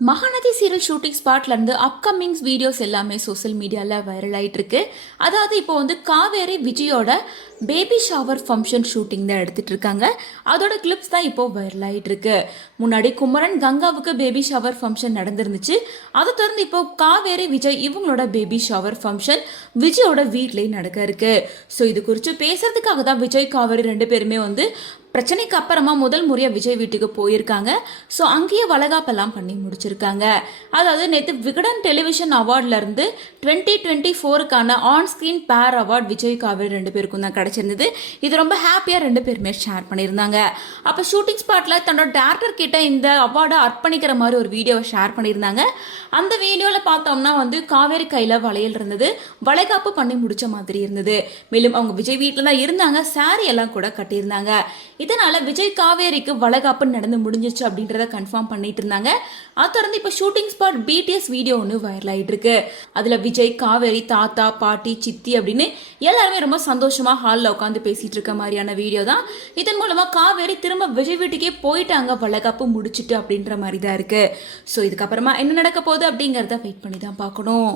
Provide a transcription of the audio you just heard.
Mahanadi serial shooting ஸ்பாட்ல இருந்து upcomings videos எல்லாமே சோசியல் மீடியாவில் வைரல் ஆயிட்டு இருக்கு. அதாவது இப்போ வந்து காவேரி விஜயோட பேபி ஷவர் ஃபங்க்ஷன் ஷூட்டிங் தான் எடுத்துட்டு இருக்காங்க. அதோட கிளிப்ஸ் தான் இப்போ வைரல் ஆயிட்டு இருக்கு. முன்னாடி குமரன் கங்காவுக்கு பேபி ஷவர் ஃபங்க்ஷன் நடந்துருந்துச்சு. அதை தொடர்ந்து இப்போ காவேரி விஜய் இவங்களோட பேபி ஷவர் ஃபங்க்ஷன் விஜயோட வீட்லயே நடக்க இருக்கு. ஸோ இது குறித்து பேசுறதுக்காக தான் விஜய் காவேரி ரெண்டு பேருமே வந்து பிரச்சனைக்கு அப்புறமா முதல் முறையாக விஜய் வீட்டுக்கு போயிருக்காங்க. ஸோ அங்கேயே வளகாப்பெல்லாம் பண்ணி முடிச்சிருக்காங்க. அதாவது நேற்று விகடன் டெலிவிஷன் அவார்ட்லேருந்து 2024க்கான ஆன் ஸ்க்ரீன் பேர் அவார்ட் விஜய் காவேரி ரெண்டு பேருக்கும் தான் கிடச்சிருந்தது. இது ரொம்ப ஹாப்பியாக ரெண்டு பேருமே ஷேர் பண்ணியிருந்தாங்க. அப்போ ஷூட்டிங் ஸ்பாட்டில் தன்னோட டேரக்டர் கிட்ட இந்த அவார்டை அர்ப்பணிக்கிற மாதிரி ஒரு வீடியோவை ஷேர் பண்ணியிருந்தாங்க. அந்த வீடியோவில் பார்த்தோம்னா வந்து காவேரி கையில் வளையல் இருந்தது, வளைகாப்பு பண்ணி முடிச்ச மாதிரி இருந்தது. மேலும் அவங்க விஜய் வீட்டில் தான் இருந்தாங்க, சாரி எல்லாம் கூட கட்டியிருந்தாங்க. இதனால விஜய் காவேரிக்கு வளகாப்பு நடந்து முடிஞ்சிச்சு அப்படின்றத கன்ஃபார்ம் பண்ணிட்டு இருந்தாங்க. அதை தொடர்ந்து இப்போ ஷூட்டிங் ஸ்பாட் பிடிஎஸ் வீடியோ ஒன்று வைரல் ஆகிட்டு இருக்கு. அதில் விஜய் காவேரி தாத்தா பாட்டி சித்தி அப்படின்னு எல்லாருமே ரொம்ப சந்தோஷமா ஹாலில் உட்காந்து பேசிட்டு இருக்க மாதிரியான வீடியோ தான். இதன் மூலமா காவேரி திரும்ப விஜய் வீட்டுக்கே போயிட்டாங்க வளகாப்பு முடிச்சுட்டு அப்படின்ற மாதிரி தான் இருக்கு. ஸோ இதுக்கப்புறமா என்ன நடக்க போகுது அப்படிங்கிறத வெயிட் பண்ணி தான் பார்க்கணும்.